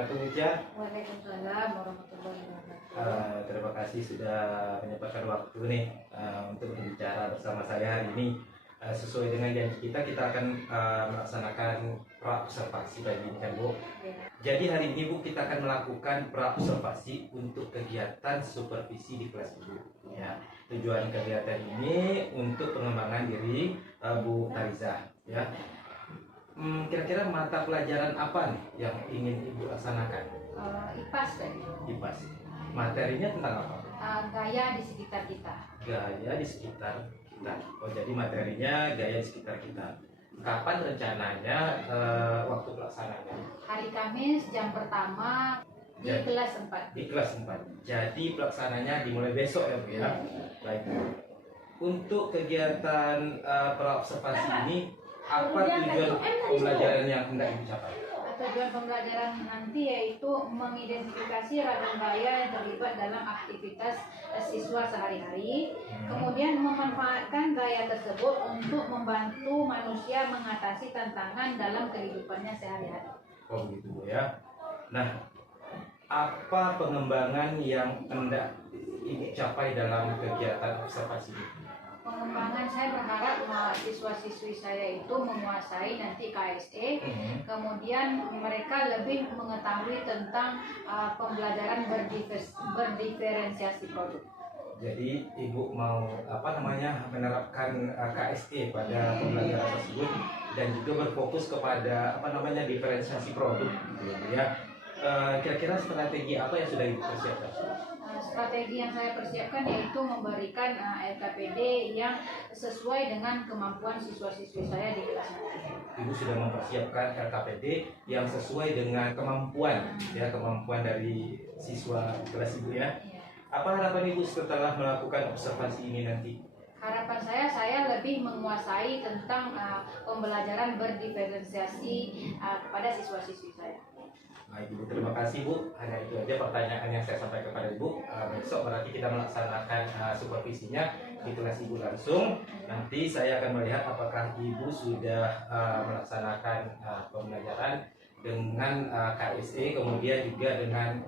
wabarakatuh, Ija. Waalaikumsalam warahmatullahi wabarakatuh. Terima kasih sudah menyempatkan waktu nih untuk berbicara bersama saya hari ini. Sesuai dengan janji kita akan melaksanakan pra-observasi pagi ini kan, Bu. Ya. Jadi hari ini, Bu, kita akan melakukan pra-observasi untuk kegiatan supervisi di kelas Ibu. Ya. Tujuan kegiatan ini untuk pengembangan diri Bu Tariza. Ya. Kira-kira mata pelajaran apa nih yang ingin Ibu laksanakan? IPAS tadi. IPAS. Materinya tentang apa? Gaya di sekitar kita. Gaya di sekitar kita. Oh, jadi materinya gaya di sekitar kita. Kapan rencananya waktu pelaksananya? Hari Kamis jam pertama di Jadi, kelas 4. di kelas 4. Jadi pelaksananya dimulai besok ya, Bu ya. Baik. Untuk kegiatan pra-observasi ini, apa tujuan pembelajaran yang hendak dicapai? Tujuan pembelajaran nanti yaitu mengidentifikasi ragam gaya yang terlibat dalam aktivitas siswa sehari-hari, kemudian memanfaatkan gaya tersebut untuk membantu manusia mengatasi tantangan dalam kehidupannya sehari-hari. Oh gitu, Bu ya. Nah, apa pengembangan yang hendak Ibu capai dalam kegiatan observasi ini? Pengembangan, saya berharap siswa-siswi saya itu menguasai nanti KSE, kemudian mereka lebih mengetahui tentang pembelajaran berdiferensiasi produk. Jadi Ibu mau menerapkan KSE pada pembelajaran tersebut dan juga berfokus kepada diferensiasi produk gitu ya. Kira-kira strategi apa yang sudah Ibu persiapkan? Strategi yang saya persiapkan yaitu memberikan LKPD yang sesuai dengan kemampuan siswa-siswi saya di kelas nanti. Ibu sudah mempersiapkan LKPD yang sesuai dengan kemampuan dari siswa kelas Ibu ya. Apa harapan Ibu setelah melakukan observasi ini nanti? Harapan saya lebih menguasai tentang pembelajaran berdiferensiasi kepada siswa-siswi saya. Baik, Ibu, terima kasih, Bu. Hanya itu aja pertanyaan yang saya sampaikan kepada Ibu. Besok berarti kita melaksanakan supervisinya di kelas Ibu langsung. Nanti saya akan melihat apakah Ibu sudah melaksanakan pembelajaran dengan KSE, kemudian juga dengan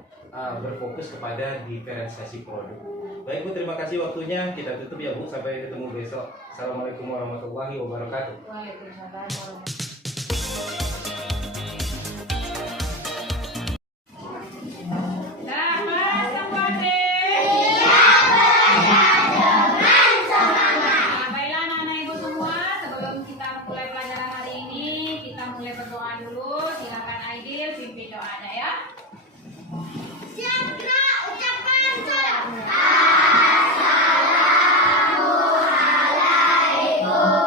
berfokus kepada diferensiasi produk. Baik, Bu, terima kasih waktunya. Kita tutup ya, Bu. Sampai ketemu besok. Assalamualaikum warahmatullahi wabarakatuh. Waalaikumsalam warahmatullahi wabarakatuh. Berdoa dulu, silakan Aidil pimpin doanya ya. Siap, gerak, ucapkan salam. Waalaikumsalam warahmatullahi wabarakatuh.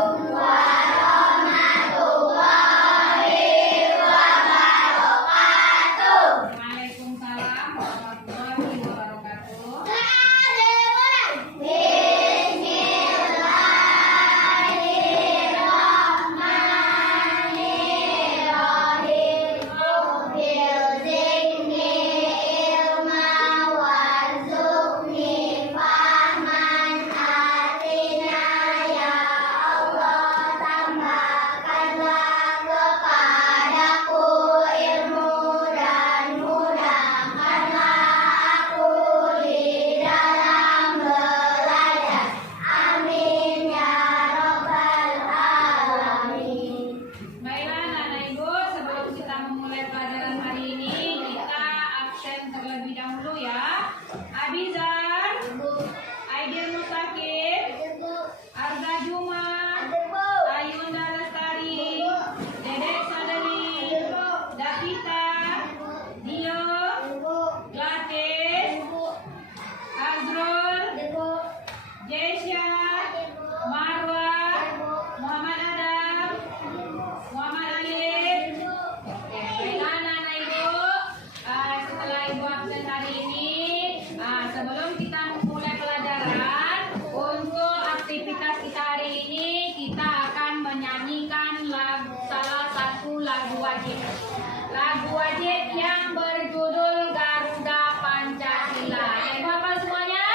Lagu wajib yang berjudul Garuda Pancasila. Yang apa semuanya?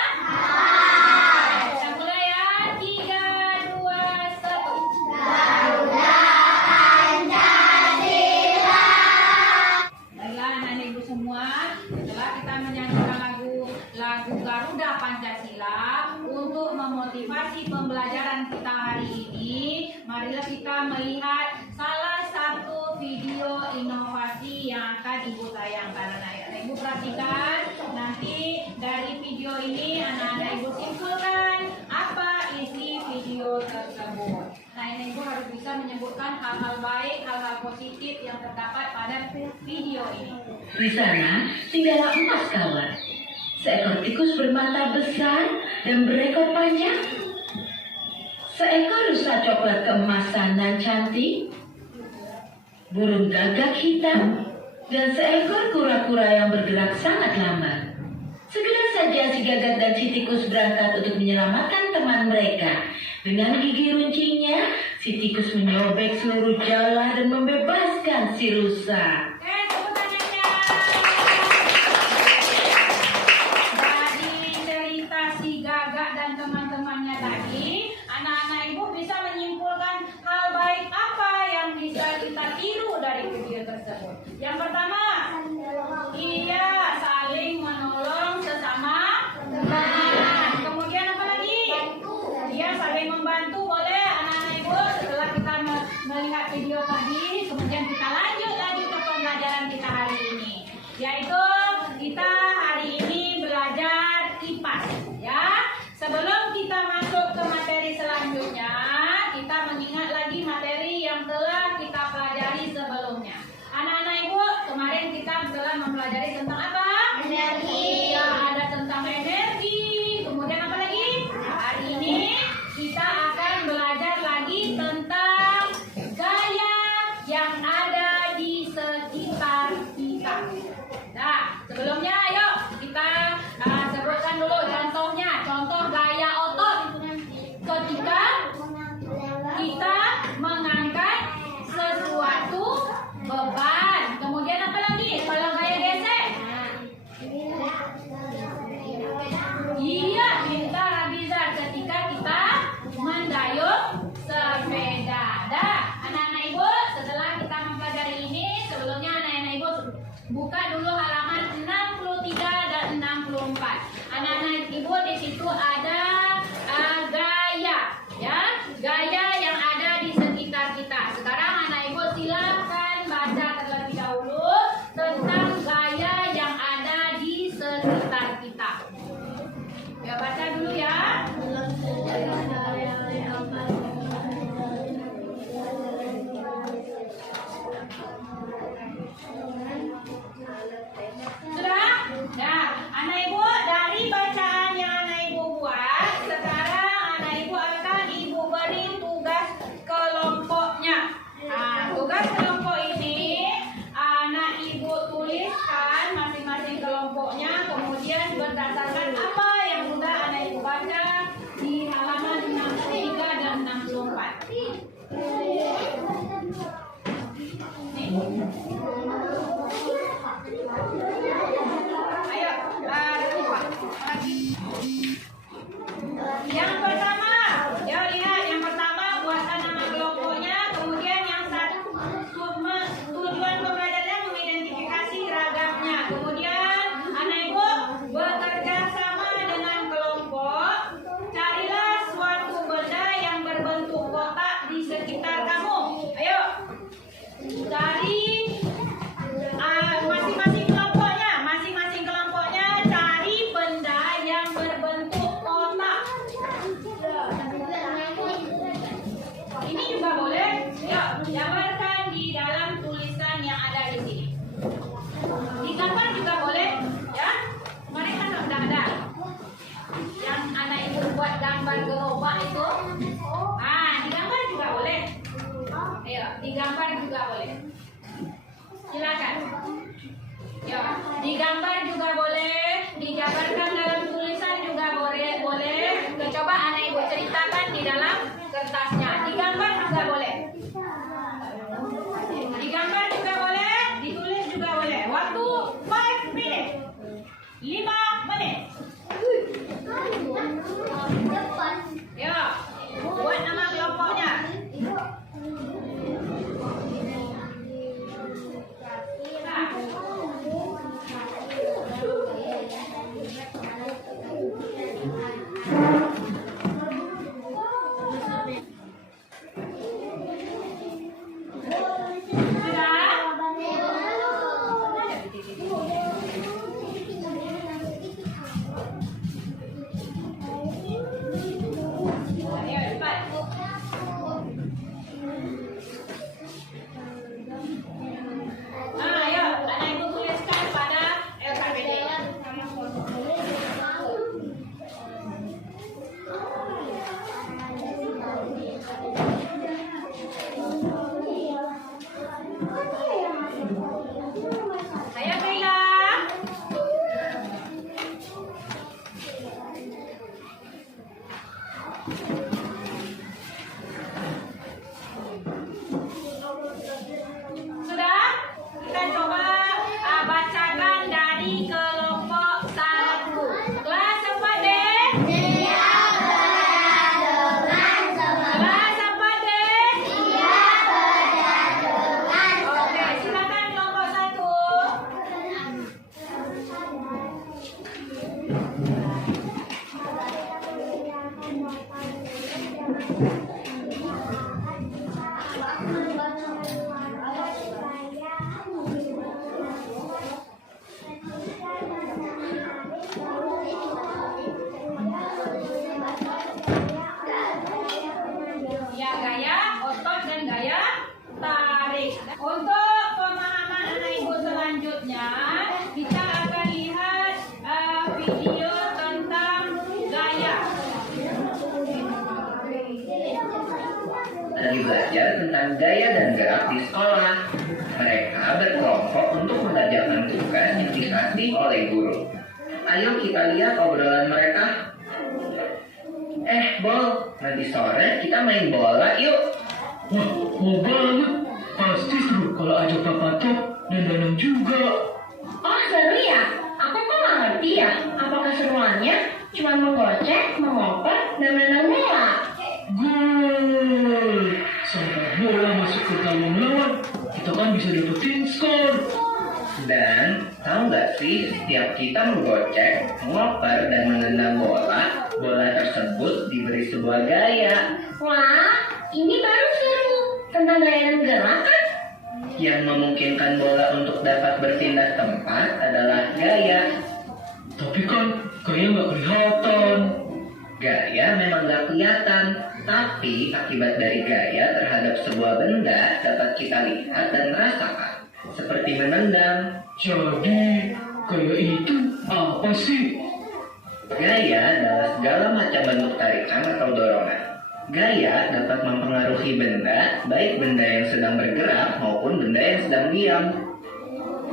Kita mulai ya. 3, 2, 1. Garuda Pancasila. Baiklah, anak ibu Pemuda Pancasila untuk memotivasi pembelajaran kita hari ini. Marilah kita melihat salah satu video inovasi yang akan Ibu tayangkan. Anak-anak Ibu perhatikan, nanti dari video ini anak-anak Ibu simpulkan apa isi video tersebut. Nah, ini Ibu harus bisa menyebutkan hal-hal baik, hal-hal positif yang terdapat pada video ini. Di sana tinggallah emas kawan. Seekor tikus bermata besar dan berekor panjang. Seekor rusa coklat keemasan dan cantik. Burung gagak hitam. Dan seekor kura-kura yang bergerak sangat lambat. Segera saja si gagak dan si tikus berangkat untuk menyelamatkan teman mereka. Dengan gigi runcingnya, si tikus menyobek seluruh jalan dan membebaskan si rusa. Tepuk tangannya. Dari cerita si gagak dan teman-temannya tadi, anak-anak Ibu bisa menyimpulkan hal baik apa yang bisa kita tiru dari video tersebut. Yang pertama, ia saling menolong sesama teman. Kemudian apa lagi? Ia saling membantu. Boleh anak-anak Ibu, setelah kita melihat video tadi, kemudian kita lanjut lagi ke pembelajaran kita hari ini, yaitu kita hari ini belajar IPAS, ya. Sebelum kita masuk ke materi selanjutnya, kita mengingat lagi materi yang telah kita pelajari sebelumnya. Anak-anak Ibu, kemarin kita telah mempelajari tentang apa? Energi. Ya, ada tentang energi. Kemudian apa lagi? Hari ini kita akan belajar lagi tentang gaya yang ada di sekitar kita. Nah, sebelumnya ayo kita sebutkan dulu contohnya. Contoh gaya otot ketika kita mengangkat sesuatu beban. Kemudian apa lagi? Kalau gaya gesek? Iya, pintar Abizar ketika kita mendayung sepeda. Dah, anak-anak Ibu, setelah kita mempelajari ini, sebelumnya anak-anak Ibu buka dulu halaman 63 dan 64. Anak-anak Ibu di situ ada gaya, ya, gaya yang ada di sekitar kita. Sekarang anak Ibu silakan baca terlebih dahulu tentang gaya yang ada di sekitar kita. Ya, baca dulu ya. Sudah? Nah, anak Ibu, dari bacaan yang anak Ibu buat, sekarang anak Ibu akan Ibu beri tugas kelompoknya. Nah, tugas kelompok ini anak Ibu tuliskan masing-masing kelompoknya, kemudian berdasarkan apa yang sudah anak Ibu baca di halaman 63 dan 64. Nih. Ayo, yang pertama, ya lihat yang pertama buatkan nama kelompoknya, kemudian yang satu tujuan pembelajarannya mengidentifikasi ragamnya. Kemudian anak Ibu bekerja sama dengan kelompok, carilah suatu benda yang berbentuk kotak di sekitar kamu. Ayo, cari masing-masing kelompoknya cari benda yang berbentuk kotak. Ini juga boleh. Yuk, gambarkan di dalam tulisan yang ada di sini. Digambar juga boleh, ya. Mereka sudah ada. Yang anak Ibu buat gambar gerobak itu. Digambar juga boleh. Ayo, digambar juga boleh. Silakan. Ya, digambar juga boleh, digambarkan dalam tulisan juga boleh. Coba anak Ibu ceritakan di dalam kertasnya. Digambar juga boleh. Digambar juga boleh, ditulis juga boleh. Waktu 5 menit. 5 menit. Ya, buat nama kelompoknya. Nah. Ya, gaya otot dan gaya tarik. Untuk pemahaman anak ibu selanjutnya, kita akan lihat video tentang gaya. Tadi belajar tentang gaya dan gerak di sekolah. Mereka berkelompok untuk mengerjakan tugas yang dikasih oleh guru. Ayo kita lihat obrolan mereka. Bol, nanti sore kita main bola yuk. Wah, mau banget. Pasti seru kalau ajak Papa Top dan Danang juga. Oh seru ya? Aku kok nggak ngerti ya. Apa keseruannya? Cuma menggocek, mengoper, dan menendang bola. Gol! Sampai bola masuk ke gawang lawan, kita kan bisa dapetin skor. Dan tahu nggak sih, setiap kita menggocek, mengoper, dan menendang bola, bola tersebut diberi sebuah gaya Wah, ini baru seru. Tentang gaya dan gerak kan? yang memungkinkan bola untuk dapat berpindah tempat adalah gaya. Tapi kan gaya nggak kelihatan. Gaya memang nggak kelihatan, tapi akibat dari gaya terhadap sebuah benda dapat kita lihat dan rasakan, seperti menendang. Jadi, gaya itu apa sih? Gaya adalah segala macam bentuk tarikan atau dorongan. Gaya dapat mempengaruhi benda, baik benda yang sedang bergerak maupun benda yang sedang diam.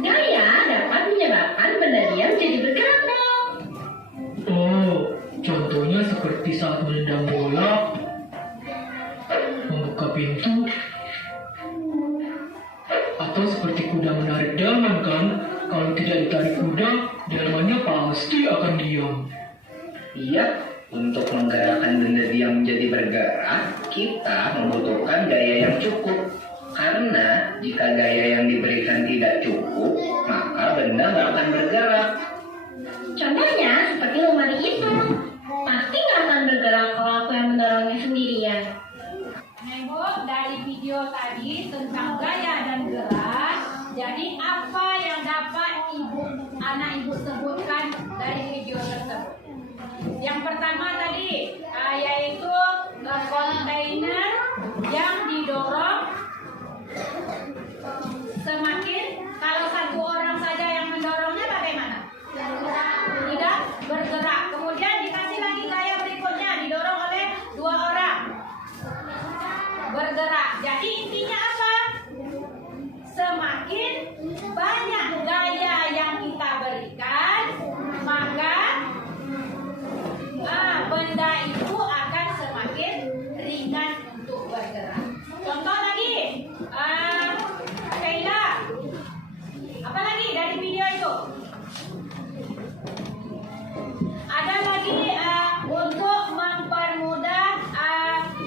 Gaya dapat menyebabkan benda diam jadi bergerak dong. Oh, contohnya seperti saat menendang bola, membuka pintu, atau seperti kuda menarik delman kan? Kalau tidak ditarik kuda, delmannya pasti akan diam. Iya, untuk menggerakkan benda diam menjadi bergerak, kita membutuhkan gaya yang cukup. Karena jika gaya yang diberikan tidak cukup, maka benda nggak akan bergerak. Contohnya seperti lemari itu. Pasti nggak akan bergerak kalau aku yang mendorongnya sendirian. Ibu, dari video tadi tentang gaya dan gerak, jadi apa yang dapat anak ibu sebutkan dari video tersebut? Yang pertama tadi yaitu kontainer yang didorong semakin, kalau satu orang saja yang mendorongnya bagaimana? Tidak bergerak. Kemudian dikasih lagi gaya berikutnya, didorong oleh 2 orang, bergerak. Jadi intinya apa? Semakin banyak gaya yang kita berikan, maka benda itu akan semakin ringan untuk bergerak. Contoh lagi, Sheila, apa lagi dari video itu? Ada lagi untuk mempermudah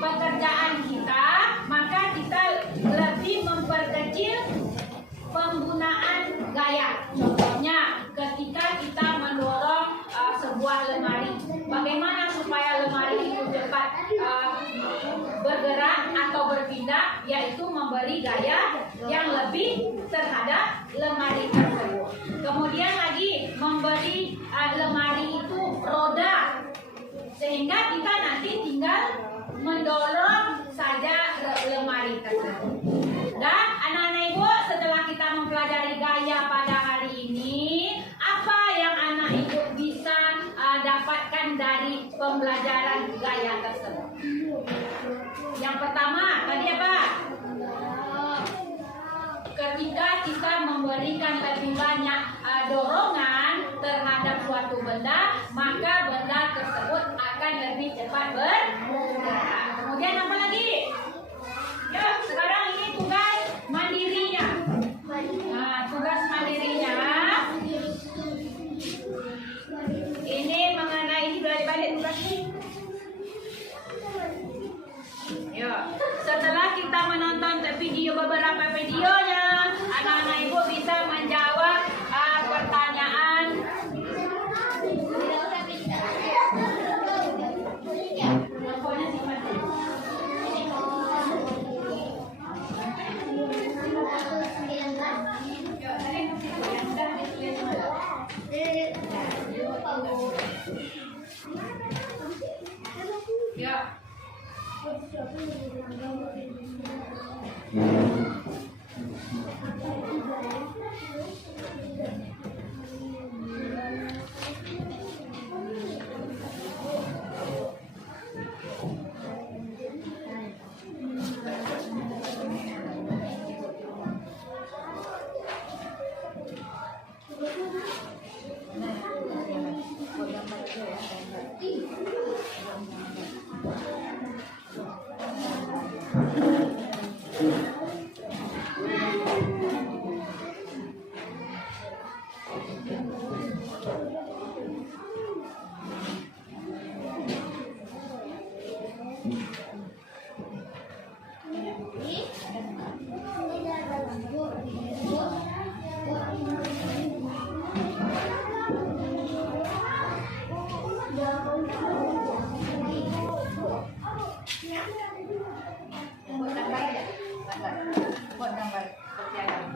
pekerjaan kita, maka kita lebih memperkecil penggunaan gaya. Contohnya, ketika kita mendorong sebuah lemari, bagaimana supaya lemari itu cepat bergerak atau berpindah, yaitu memberi gaya yang lebih terhadap lemari tersebut. Kemudian lagi memberi lemari itu roda, sehingga kita nanti tinggal mendorong saja lemari tersebut. Dan anak-anak ibu, setelah kita mempelajari gaya pada hari ini, apa yang anak ibu bisa dapatkan dari pembelajaran gaya tersebut? Yang pertama, tadi apa? Ketika kita memberikan lebih banyak dorongan terhadap suatu benda, maka benda tersebut akan lebih cepat bergerak. Kemudian apa lagi? Yuk, sekarang ini tugas mandirinya. Nah, tugas mandirinya ini mengenai balik tugas ini. Ya, setelah kita menonton beberapa videonya, anak-anak ibu bisa menjawab pertanyaan Ya. Buat gambar pertiagaan.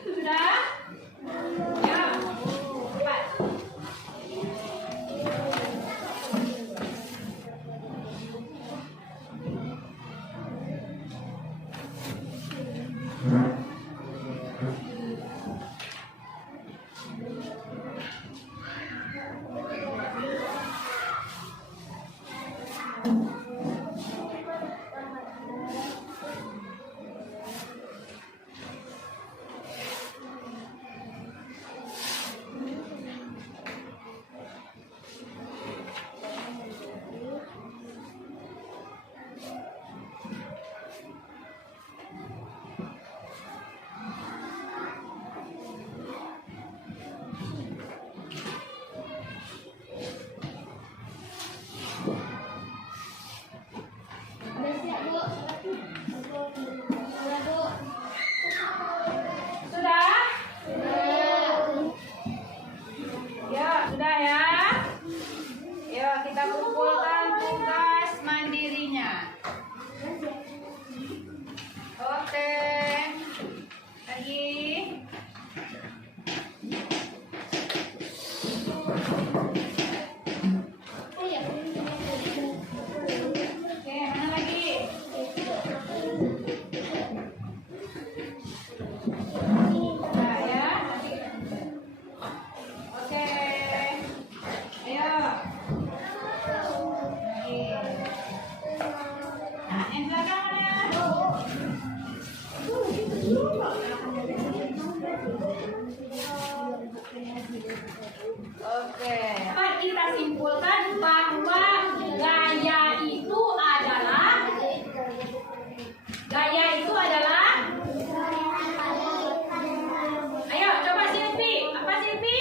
Sudah? Ya. Cepat. Udah siap, Bu? Udah, Bu? Sudah? Ya, sudah ya. Yuk, kita kumpulkan tugas mandirinya. Oke. Lagi. Oke, mana lagi? Nah, ya. Oke. Ayo. Lagi. Nah, yang belakang mana? Oke. Dapat kita simpulkan bahwa gaya itu adalah ayo coba Silvi. Apa Silvi?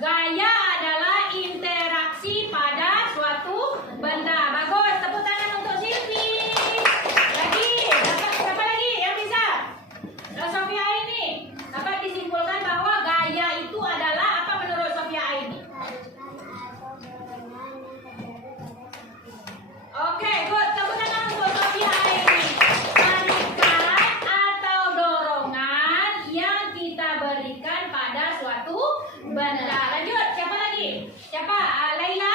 Gaya adalah interaksi pada suatu benda. Bagus, tepuk tangan untuk Silvi. Lagi, dapat siapa lagi yang bisa? Sofia ini dapat disimpulkan bahwa gaya itu adalah apa menurut Sofia ini? Oke, good. Tepuk tangan untuk Sofia ini. Tarikan atau dorongan yang kita berikan pada suatu benda. Lanjut, siapa lagi? Siapa? Laila?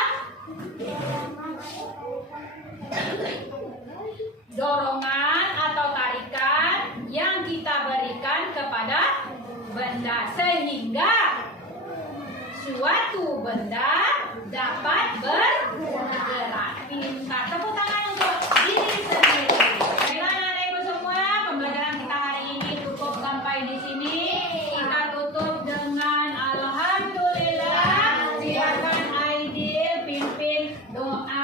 Dorongan atau tarikan yang kita berikan kepada benda sehingga suatu benda dapat bergerak. Pintar. Tepuk tangan untuk diri sendiri. Baiklah anak-anakku semua, pembelajaran kita hari ini cukup sampai di sini. Kita tutup dengan alhamdulillah. Silakan Aidil pimpin doa.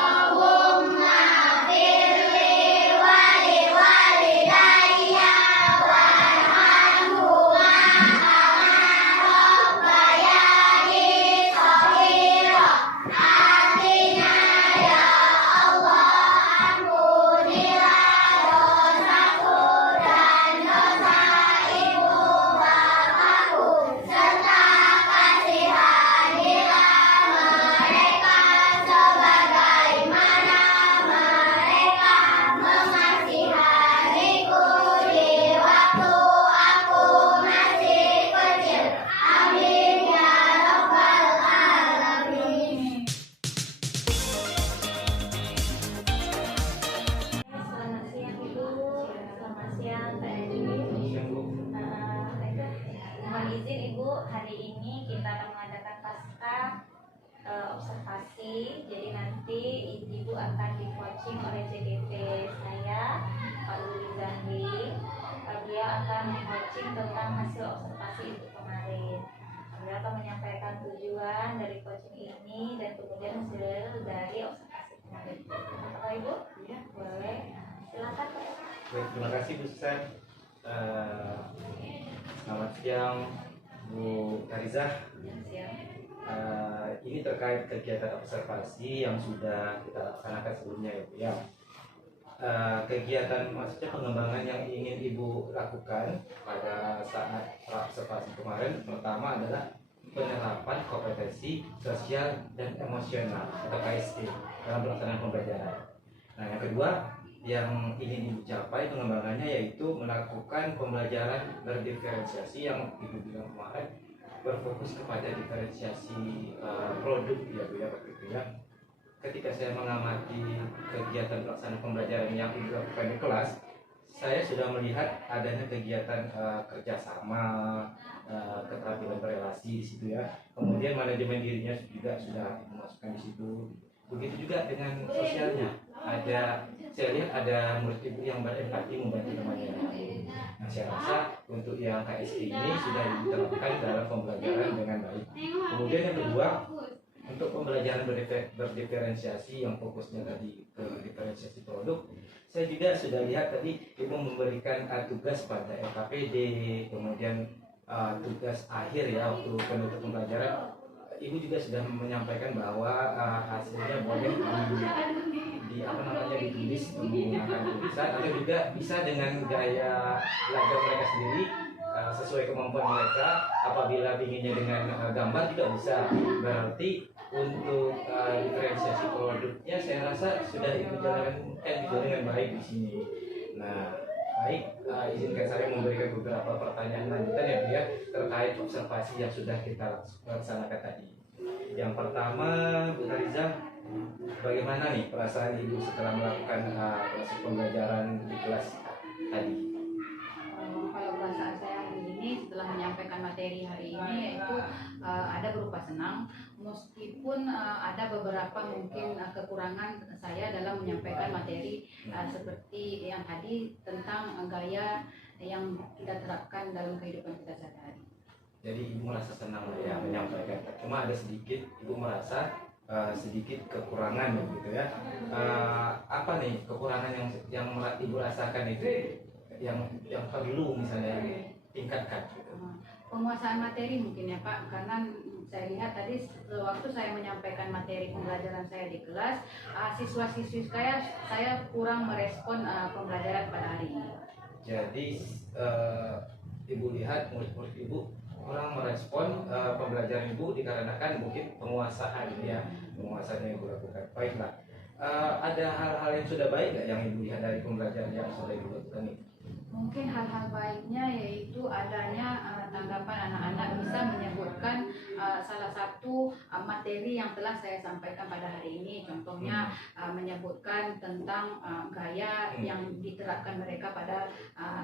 Allahumma firli wali walidayya tentang hasil observasi Ibu kemarin. Beliau akan menyampaikan tujuan dari coaching ini dan kemudian hasil dari observasi kemarin. Bapak Ibu, ya, boleh silakan. Baik, terima kasih Bu Susan. Selamat siang Bu Karizah. Ini terkait kegiatan observasi yang sudah kita laksanakan sebelumnya ya Bu ya. Kegiatan maksudnya pengembangan yang ingin Ibu lakukan pada saat observasi kemarin pertama adalah penerapan kompetensi sosial dan emosional atau KSE dalam pelaksanaan pembelajaran. Nah, yang kedua yang ingin Ibu capai pengembangannya yaitu melakukan pembelajaran berdiferensiasi yang Ibu bilang kemarin, berfokus kepada diferensiasi produk ya Bu ya, begitu ya. Ketika saya mengamati kegiatan pelaksanaan pembelajaran yang Ibu lakukan di kelas, saya sudah melihat adanya kegiatan kerjasama, keterampilan berelasi di situ ya. Kemudian manajemen dirinya juga sudah dimasukkan di situ. Begitu juga dengan sosialnya. Saya lihat ada murid Ibu yang berempati membantu temannya yang lain. Nah, saya rasa untuk yang KSI ini sudah diterapkan dalam pembelajaran dengan baik. Kemudian yang kedua, untuk pembelajaran berdiferensiasi yang fokusnya tadi ke diferensiasi produk, saya juga sudah lihat tadi Ibu memberikan tugas pada LKPD, kemudian tugas akhir ya waktu penutup pembelajaran. Ibu juga sudah menyampaikan bahwa hasilnya boleh ditulis menggunakan tulisan atau juga bisa dengan gaya belajar mereka sendiri sesuai kemampuan mereka. Apabila inginnya dengan gambar juga bisa. Berarti untuk diferensiasi produknya saya rasa sudah Ibu jalankan juga dengan baik di sini. Nah, baik, izinkan saya memberikan beberapa pertanyaan lanjutan ya Bu ya, terkait observasi yang sudah kita laksanakan tadi. Yang pertama, Bu Karizah, bagaimana nih perasaan Ibu setelah melakukan proses pembelajaran di kelas tadi? Kalau perasaan saya hari ini setelah menyampaikan materi hari ini yaitu ada berupa senang, meskipun ada beberapa mungkin kekurangan saya dalam menyampaikan materi seperti yang tadi tentang gaya yang kita terapkan dalam kehidupan kita sehari-hari. Jadi Ibu merasa senang ya menyampaikan. Cuma ada sedikit Ibu merasa sedikit kekurangan gitu ya. Apa nih kekurangan yang Ibu rasakan itu yang perlu misalnya tingkatkan gitu? Penguasaan materi mungkin ya Pak, karena saya lihat tadi waktu saya menyampaikan materi pembelajaran saya di kelas, siswa-siswi saya kurang merespon pembelajaran pada hari ini. Jadi Ibu lihat murid-murid Ibu kurang merespon pembelajaran Ibu dikarenakan mungkin penguasaan ya, penguasaan yang Ibu lakukan. Baiklah, ada hal-hal yang sudah baik nggak yang Ibu lihat dari pembelajaran yang sudah Ibu lakukan ini? Mungkin hal-hal baiknya yaitu adanya tanggapan anak-anak bisa menyebutkan salah satu materi yang telah saya sampaikan pada hari ini. Contohnya menyebutkan tentang gaya yang diterapkan mereka pada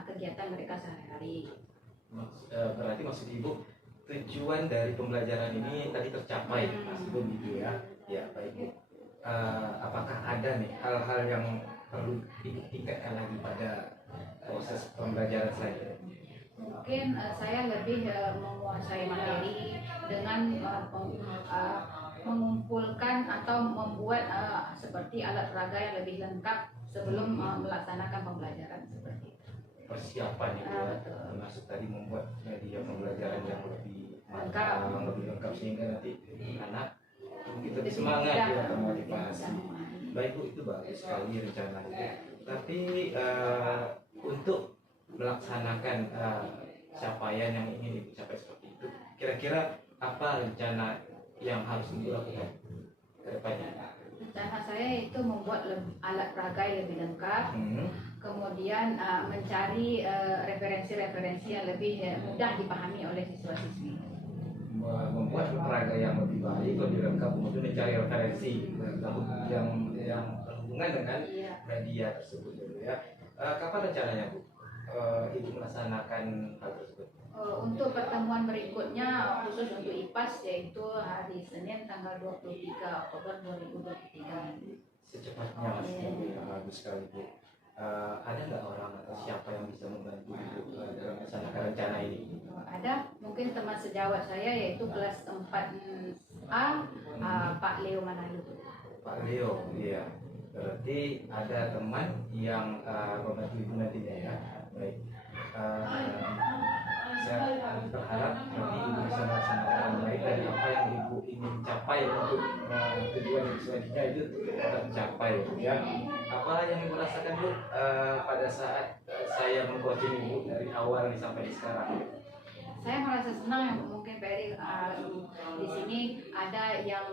kegiatan mereka sehari-hari. Berarti maksud Ibu tujuan dari pembelajaran ini tadi tercapai, maksud Ibu gitu ya? Ya baik Bu. Apakah ada nih hal-hal yang perlu ditingkatkan lagi pada proses pembelajaran saya? Mungkin saya lebih menguasai materi dengan mengumpulkan atau membuat seperti alat peraga yang lebih lengkap sebelum melaksanakan pembelajaran seperti itu. Persiapan itu ya, termasuk tadi membuat media pembelajaran yang lebih lengkap sehingga nanti anak begitu semangat ya, termotivasi. Baik Bu, itu bagus sekali rencananya. Tapi untuk melaksanakan capaian yang ingin Ibu capai seperti itu, kira-kira apa rencana yang harus Ibu lakukan ke depannya? Rencana saya itu membuat alat peraga lebih lengkap, kemudian mencari referensi-referensi yang lebih mudah dipahami oleh siswa-siswi. Membuat peraga yang lebih baik, lebih lengkap, kemudian mencari referensi yang berhubungan dengan media tersebut gitu ya. Kapan rencananya Bu Ibu melaksanakan hal tersebut? Untuk pertemuan berikutnya khusus untuk IPAS yaitu hari Senin tanggal 23 Oktober 2023. Secepatnya Mas, bagus sekali Bu. ada nggak orang atau siapa yang bisa membantu Ibu dalam melaksanakan rencana ini? Ada mungkin teman sejawat saya yaitu kelas 4A, Pak Leo Manalu. Pak Leo, iya. Berarti ada teman yang membantu Ibu nantinya ya. Baik. Saya berharap nanti Ibu bisa melaksanakan dengan baik dan apa yang Ibu ingin capai untuk tujuan Ibu selanjutnya itu dapat tercapai ya. Apa yang Ibu rasakan Bu pada saat saya mengcoaching Ibu dari awal sampai sekarang? Saya merasa senang yang mungkin Pak Eri di sini ada yang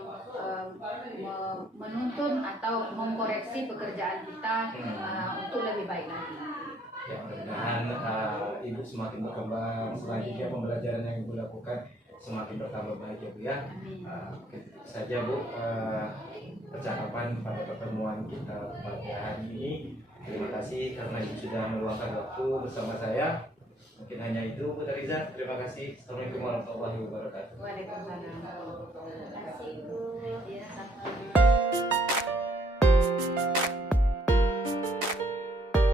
menuntun atau mengkoreksi pekerjaan kita untuk lebih baik lagi. Ya, mudah-mudahan Ibu semakin berkembang, selanjutnya pembelajaran yang Ibu lakukan semakin bertambah baik ya Bu ya. Itu saja Bu percakapan pada pertemuan kita pada hari ini. Terima kasih karena Ibu sudah meluangkan waktu bersama saya. Mungkin hanya itu Bu Tariza. Terima kasih. Assalamualaikum warahmatullahi wabarakatuh. Waalaikumsalam. Terima kasih Bu. Ya, sama.